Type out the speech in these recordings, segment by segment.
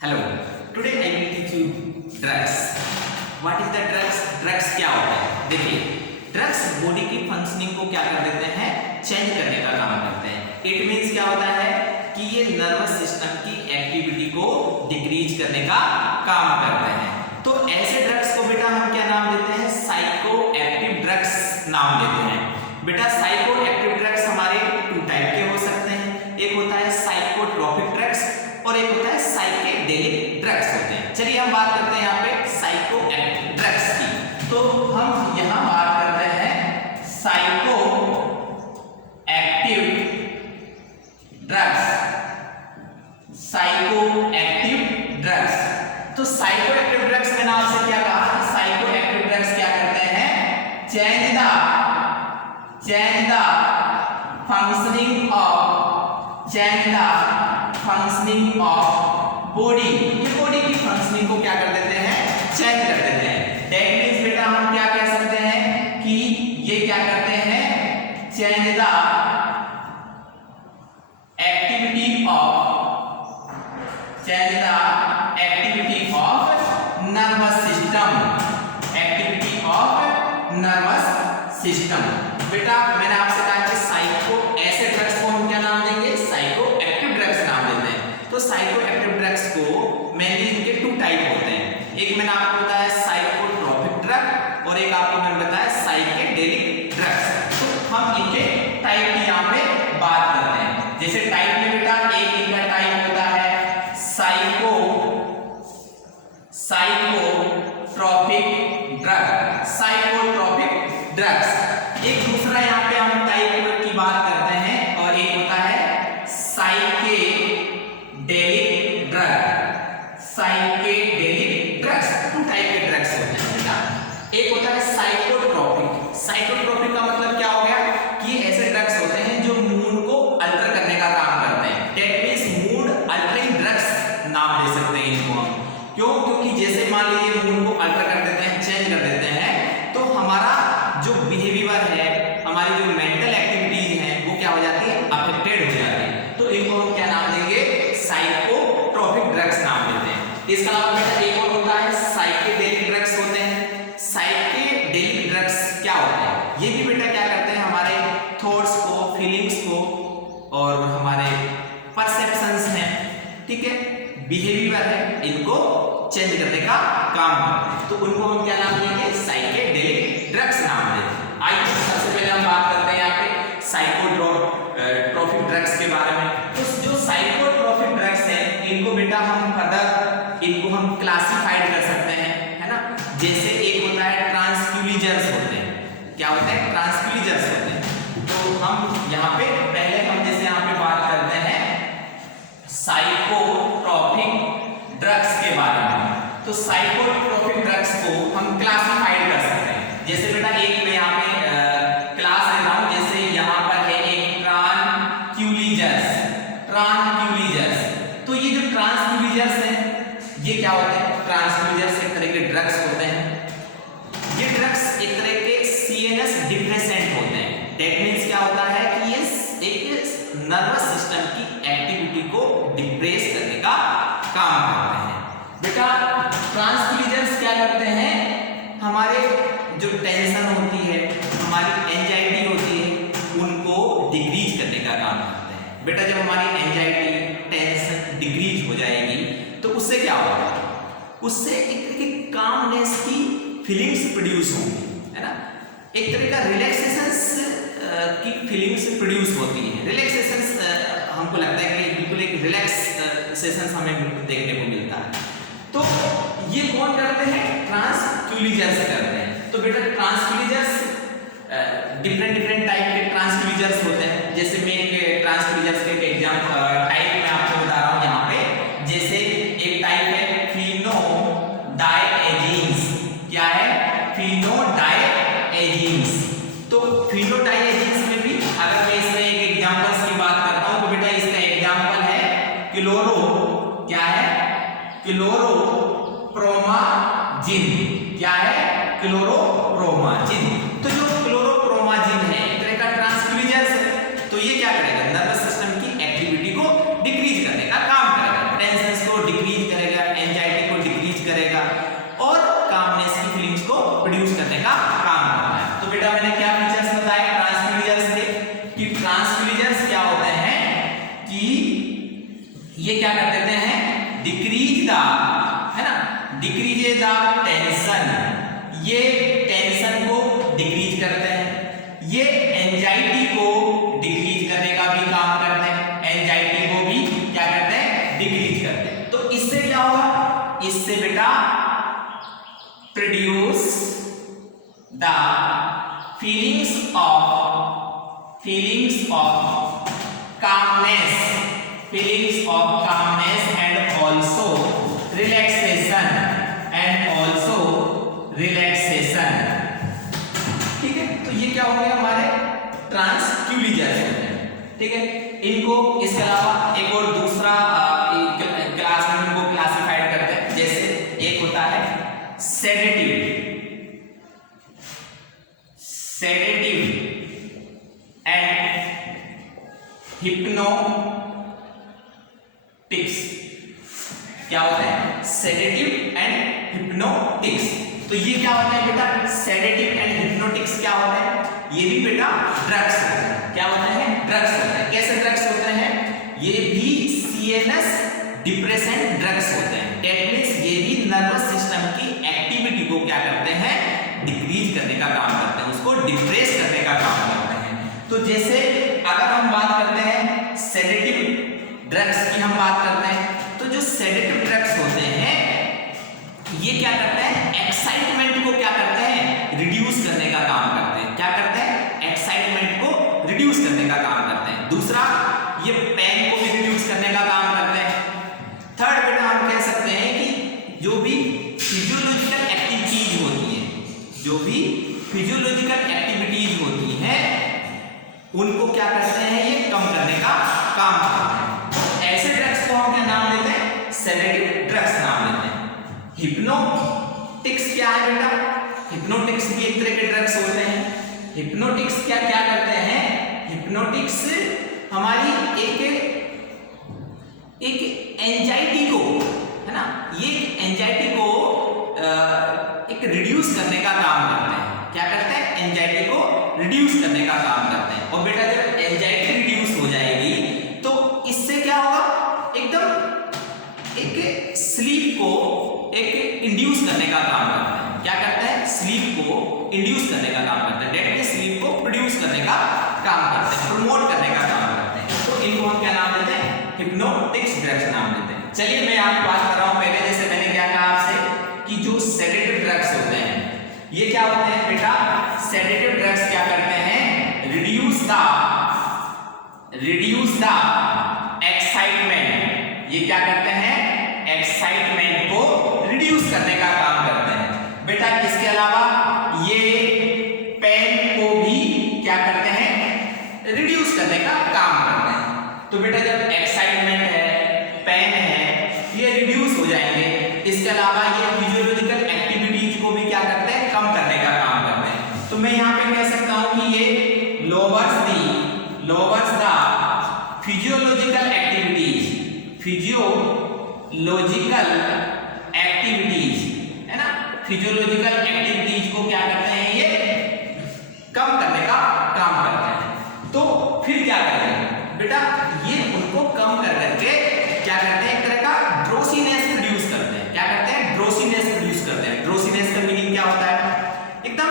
Hello, today I will teach you drugs. What is the drugs? Drugs क्या होता है? देखिए, ड्रग्स बॉडी की फंक्शनिंग को क्या कर देते हैं, चेंज करने का काम करते हैं। इट मींस क्या होता है कि ये नर्वस सिस्टम की एक्टिविटी को डिक्रीज करने का काम करते हैं। तो ऐसे ड्रग्स को बेटा हम क्या नाम देते हैं? साइको एक्टिव ड्रग्स नाम देते हैं। बेटा साइको एक्टिव ड्रग्स हमारे टू टाइप के हो सकते हैं। एक होता है साइकोट्रोपिक ड्रग्स और एक होता है साइकेडेलिक ड्रग्स होते हैं। चलिए हम बात करते हैं यहाँ पे साइको एक्टिव ड्रग्स की। तो हम यहाँ बात करते हैं psycho active drugs. Psycho active drugs, तो साइको एक्टिव ड्रग्स मैंने आपसे क्या कहा कि साइको एक्टिव ड्रग्स क्या करते हैं? Change the functioning of body. ये बॉडी की फंक्शनिंग को क्या कर देते हैं? चेंज कर देते हैं। दैट मींस बेटा हम क्या कह सकते हैं कि ये क्या करते हैं? Change the activity of nervous system. बेटा मैंने आपसे कहा कि साइको ऐसे ड्रग्स को हम क्या नाम देंगे? साइको एक्टिव ड्रग्स नाम देते हैं। तो साइको एक्टिव ड्रग्स को मेनली इनके टू टाइप होते हैं। एक मैंने आपको बताया साइकोट्रोपिक ड्रग और एक आपको मैंने बताया साइकेडेलिक ड्रग्स। तो हम इनके टाइप की यहाँ पे बात करते हैं। जैसे टाइप में बेटा एक इनका टाइप होता है साइकोट्रोपिक ड्रग्स। एक दूसरा यहाँ पे हम टाइप की बात करते हैं और एक होता है साइकेडेलिक ड्रग्स। टू टाइप के ड्रग्स होते हैं बेटा। एक होता है साइकोट्रोपिक का मतलब क्या हो गया कि ऐसे ड्रग्स होते हैं जो मूड को अल्टर करने का काम करते हैं। That means mood altering drugs नाम दे सकते हैं इनको हम। क्यों? क्योंकि जैसे मान लीजिए मूड को अल्टर कर देते हैं, चेंज कर देते हैं, तो हमारा जो बिहेवियर है, हमारी जो मेंटल एक्टिविटीज हैं, वो क्या हो जाती है? अफेक्टेड हो जाती है। तो इनको हम क्या नाम देंगे? साइकोट्रोपिक ड्रग्स नाम देते हैं। इसका अलावा बेटा एक और होता है साइकेडेलिक ड्रग्स होते हैं। साइकेडेलिक ड्रग्स क्या होते हैं? ये भी बेटा क्या करते हैं? हमारे थॉट्स को, फीलिंग्स को और हमारे परसेप्शंस हैं, ठीक है, बिहेवियर है, इनको चेंज करने का काम करते हैं। तो उनको हम क्या नाम देंगे? साइकेडेलिक ड्रग्स नाम देंगे। आइए सबसे पहले हम बात करते हैं यहाँ पे साइकोट्रोपिक ड्रग्स के बारे में। तो जो साइकोट्रोपिक ड्रग्स हैं, इनको बेटा हम फर्दर इनको हम क्लासिफाइड कर सकते हैं, है ना। जैसे एक होता है ट्रांसक्यूलिजर्स होते हैं। क्या होते हैं? ट्रांसक्यूलिजर्स होते हैं। तो हम यहाँ पे पहले हम जैसे यहाँ पे बात करते हैं साइकोट्रोपिक ड्रग्स के बारे में। तो साइकोट्रोपिक ड्रग्स को हम क्लासिफाइड कर सकते हैं। जैसे बेटा एक मैं यहाँ पे क्लास लेता हूँ। जैसे यहाँ पर है एक ट्रांक्यूलिजर्स। तो ये जो ट्रांक्यूलिजर्स हैं, ये क्या होते हैं? ट्रांक्यूलिजर्स एक तरह के ड्रग्स होते हैं। ये ड्रग्स एक तरह के सीएनएस डिप्रेसेंट होते हैं। दैट मींस क्या होता है कि ये एक नर्वस सिस्टम की एक्टिविटी को डिप्रेस करने का काम करते हैं। बेटा ट्रांक्यूलिजर्स क्या करते हैं? हमारे जो टेंशन होती है, हमारी एंजाइटी होती है, उनको डिक्रीज करने का काम करते हैं। बेटा जब हमारी एंजाइटी, टेंशन डिक्रीज हो जाएगी तो उससे क्या होगा? उससे एक तरह की कामनेस की फीलिंग्स प्रोड्यूस होंगी, है ना। एक तरह का रिलैक्सेशन की फीलिंग्स प्रोड्यूस होती है। रिलैक्सेशन हमको लगता है कि बिल्कुल एक रिलैक्स सेशंस हमें देखने को मिलता है। तो ये कौन करते हैं? ट्रांक्यूलिजर्स करते हैं। तो बेटा ट्रांक्यूलिजर्स डिफरेंट टाइप के ट्रांक्यूलिजर्स होते हैं। जैसे मैं एक ट्रांक्यूलिजर्स के एग्जांपल टाइप में आपको बता रहा हूँ यहाँ पे। जैसे एक टाइप है फिनोडाइएजीन्स। क्या है? फिनोडाइएजीन्स। तो फिनोडाइएजीन्स में भी अगर मैं इसमें एक एग्जांपल्स की बात करता हूँ, तो बेटा इसका एग्जांपल है क्या है? क्लोरोप्रोमाजिन। क्या है? क्लोरोप्रोमाजिन। तो जो क्लोरोप्रोमाजिन है एक तरह का ट्रांक्यूलिजर्स है। तो ये क्या करेगा? नर्वस सिस्टम की एक्टिविटी को डिक्रीज करने का काम करेगा। टेंशन को डिक्रीज करेगा, क्या कर देते हैं, डिक्रीज द, है ना, डिक्रीज द टेंशन, ये टेंशन को डिक्रीज करते हैं, ये एंजाइटी को डिक्रीज करने का भी काम करते हैं, एंजाइटी को भी क्या करते हैं, डिक्रीज करते हैं। तो इससे क्या होगा, इससे बेटा produce the feelings of calmness, feelings of calmness and also relaxation, ठीक है। तो ये क्या हो गया, हमारे ट्रांसक्यूलिजर्स होते हैं, ठीक है। इनको इसके अलावा एक और दूसरा क्लास में इनको क्लासिफाइड करते हैं, जैसे एक होता है सेडेटिव एंड हिप्नोटिक्स। क्या होता है, सेडेटिव एंड हिप्नोटिक्स। तो ये क्या होता है बेटा, सेडेटिव एंड हिप्नोटिक्स क्या होता है, ये भी बेटा ड्रग्स होते हैं। क्या होते हैं, ड्रग्स होते हैं। कैसे ड्रग्स होते हैं, ये भी सीएनएस डिप्रेसेंट ड्रग्स होते हैं। दैट मींस ये भी नर्वस सिस्टम की एक्टिविटी को क्या करते हैं, डिक्रीज करने का काम करते हैं, उसको डिप्रेस करने का काम करते हैं। तो जैसे अगर हम बात करते हैं सेडेटिव ड्रग्स की, हम बात करते हैं, तो जो सेडेटिव ड्रग्स होते हैं ये क्या करते हैं, एक्साइटमेंट को क्या करते हैं, रिड्यूस करने का काम करते हैं। क्या करते हैं, एक्साइटमेंट को रिड्यूस करने का काम करते हैं। दूसरा, ये पेन को भी रिड्यूस करने का काम करते हैं। थर्ड बेटा हम कह सकते हैं कि जो भी फिजियोलॉजिकल एक्टिविटीज होती हैं, जो भी फिजियोलॉजिकल एक्टिविटीज होती हैं उनको क्या करते हैं, ये कम करने का काम करते हैं। तो ऐसे ड्रग्स को हम क्या नाम देते हैं, सेडेटिव ड्रग्स नाम देते हैं। हिप्नोटिक्स क्या है बेटा, हिप्नोटिक्स भी एक तरह के ड्रग्स होते हैं। हिप्नोटिक्स क्या क्या करते हैं, हिप्नोटिक्स हमारी एक एंजाइटी को, है ना, ये एंजाइटी को एक रिड्यूस करने का काम करते हैं। क्या करते हैं, एंजाइटी को रिड्यूस करने का काम करते हैं। और बेटा जब एंजाइटी रिड्यूस हो जाएगी तो इससे क्या होगा, एकदम एक स्लीप को एक इंड्यूस करने का काम करते हैं। क्या करते हैं, स्लीप को इंड्यूस करने का काम करते हैं। डेट स्लीप को प्रोड्यूस करने का काम करते हैं, प्रमोट करने का काम करते हैं। तो इनको हम क्या नाम देते हैं, हिप्नोटिक्स ड्रग्स नाम देते हैं। चलिए मैं आपको बात कर रहा हूं, पहले जैसे मैंने क्या कहा आपसे कि जो सेडेटिव ड्रग्स होते हैं ये क्या होते हैं बेटा, सेडेटिव ड्रग्स क्या करते हैं, रिड्यूस द एक्साइटमेंट। ये क्या करते हैं, एक्साइटमेंट को रिड्यूस करने का काम करते हैं। बेटा इसके अलावा ये पेन को भी क्या करते हैं, रिड्यूस करने का काम करते हैं। तो बेटा जब एक्साइटमेंट है, पेन है, ये रिड्यूस हो जाएंगे। इसके अलावा ये फिजियोलॉजिकल एक्टिविटीज को भी क्या करते हैं, कम करने का काम करते हैं। तो मैं यहाँ पे कह सकता हूं कि ये लोवर्स द फिजियोलॉजिकल एक्टिविटीज, है ना, फिजियोलॉजिकल एक्टिविटीज को क्या करते हैं, ये कम करने का काम करते हैं। तो फिर क्या करेंगे बेटा, ये उनको कम कर करके क्या करते हैं, एक तरह का ड्रोसीनेस प्रोड्यूस करते हैं। क्या करते हैं, ड्रोसीनेस प्रोड्यूस करते हैं। ड्रोसीनेस का मीनिंग क्या होता है, एकदम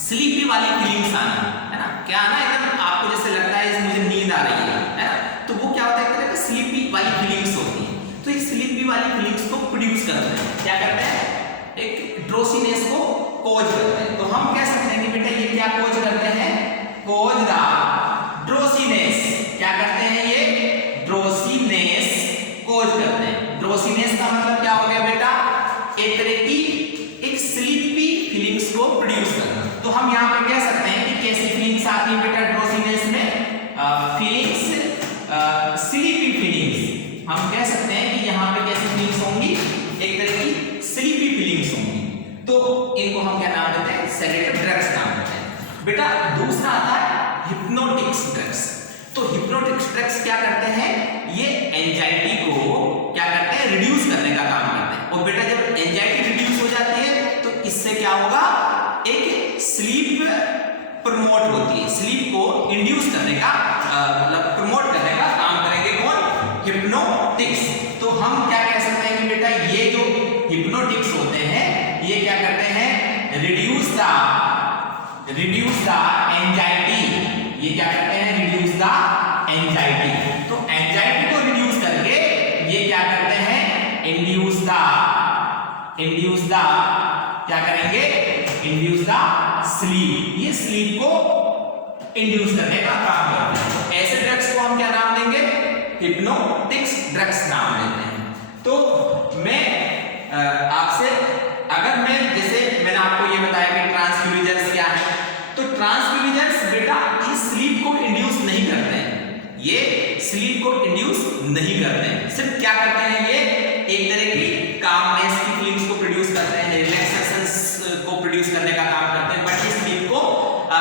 स्लीपी वाली फीलिंग्स आना, है ना, क्या आना, एकदम आपको जैसे लगता है जैसे मुझे नींद आ रही है ना, तो वो क्या होता है, एक तरह की स्लीपी वाली फीलिंग्स होती है। तो इस स्लीपी वाली फीलिंग्स को प्रोड्यूस करते हैं। क्या करते हैं, एक ड्रोसीनेस को कोज करते हैं। तो हम कह सकते हैं कि बेटा ये क्या कोज करते हैं, कोज द ड्रोसीनेस। क्या करते हैं, ये ड्रोसीनेस कोज करते हैं। ड्रोसीनेस का मतलब क्या हो गया बेटा, एक तरह की एक स्लीपी फीलिंग्स को प्रोड्यूस करना। तो हम यहाँ पे कह सकते हैं कि कैसी फीलिंग्स आती है बेटा ड्रोसीनेस में, फीलिंग्स, स्लीपी फीलिंग्स। हम कह सकते हैं कि यहाँ पे कैसी फीलिंग्स होंगी, एक तरह की स्लीपी फीलिंग्स होंगी। तो इनको हम क्या नाम देते हैं, सेडेटिव ड्रग्स नाम देते हैं। बेटा दूसरा आता है हिप्नोटिक्स ड्रग्स। तो हिप्नोटिक्स ड्रग्स क्या करते हैं, ये एंजाइटी को क्या करते हैं, रिड्यूस करने का काम करते हैं। और बेटा जब एंजाइटी रिड्यूस हो जाती है तो इससे क्या होगा, एक स्लीप प्रमोट होती है, स्लीप को इंड्यूस करने का मतलब प्रमोट करने का काम करेंगे कौन, हिप्नो हिप्नोटिक्स। तो हम क्या कह सकते हैं कि बेटा ये जो हिप्नोटिक्स होते हैं ये क्या करते हैं, रिड्यूस द एंजाइटी। ये क्या करते हैं, रिड्यूस द एंजाइटी। तो एंजाइटी को रिड्यूस करके ये क्या करते हैं, इंड्यूस द क्या करेंगे, इंड्यूस द स्लीप। ये स्लीप को इंड्यूस करने का काम करते हैं। ऐसे ड्रग्स को हम क्या नाम देंगे, हिप्नोटिक्स ड्रग्स नाम देते हैं। तो मैं आपसे अगर मैं जैसे मैंने आपको ये बताया कि ट्रांक्विलाइजर्स क्या है, तो ट्रांक्विलाइजर्स बेटा ये स्लीप को इंड्यूस नहीं करते हैं, ये स्लीप को इंड्यूस नहीं करते हैं। सिर्फ क्या करते हैं, ये एक तरह की कामनेस की फीलिंग्स को प्रोड्यूस करते हैं, रिलैक्सेशन को प्रोड्यूस करने का काम करते हैं, बट ये स्लीप को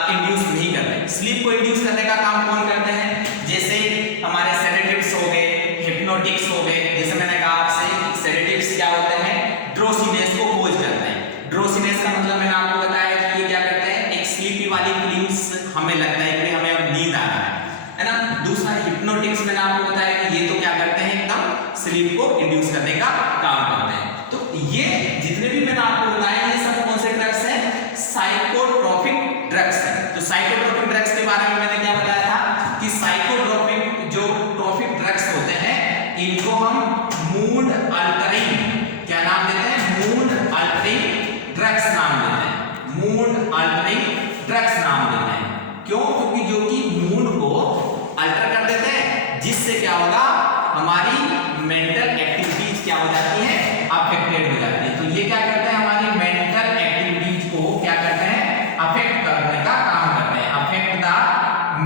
इंड्यूस नहीं करते। स्लीप को इंड्यूस करने का काम कौन करते हैं, जैसे हमारे सेडेटिव्स हो गए, हिप्नोटिक्स हो गए। जैसे मैंने कहा आपसे सेडेटिव्स क्या होते हैं, ड्रोसीनेस को खोज करते हैं। ड्रोसीनेस का मतलब मैंने आपको बताया कि ये क्या करते हैं, एक स्लीपी वाली फीलिंग्स हमें लगता है कि हमें अब नींद आ रहा है ना। दूसरा हिप्नोटिक्स मैंने आपको बताया कि ये तो क्या करते हैं, एकदम स्लीप को इंड्यूस करने का काम करते हैं। तो ये जितने भी मैंने आपको बताया ये सब कौन से ड्रग्स हैं, साइकोट्रोपिक ड्रग्स हैं। तो साइकोट्रोपिक ड्रग्स के बारे में मैंने क्या बताया था कि साइकोट्रोपिक जो ट्रोपिक ड्रग्स होते हैं इनको हम मूड अल्टरिंग क्या नाम देते हैं, मूड अल्टरिंग ड्रग्स नाम देते हैं, मूड अल्टरिंग ड्रग्स नाम देते हैं। क्यों, क्योंकि जो कि मूड को अल्टर कर देते हैं, जिससे क्या होगा, हमारी मेंटल एक्टिविटीज क्या हो जाती है, अफेक्टेड हो जाती है। तो ये क्या करते हैं, हमारी मेंटल एक्टिविटीज को क्या करते हैं, अफेक्ट करने का काम करते हैं। Affect the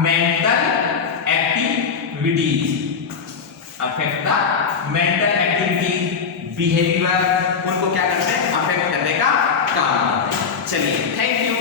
mental activities, affect the mental activities, behaviour, उनको क्या करते हैं, अफेक्ट करने का काम करते हैं। चलिए, थैंक यू।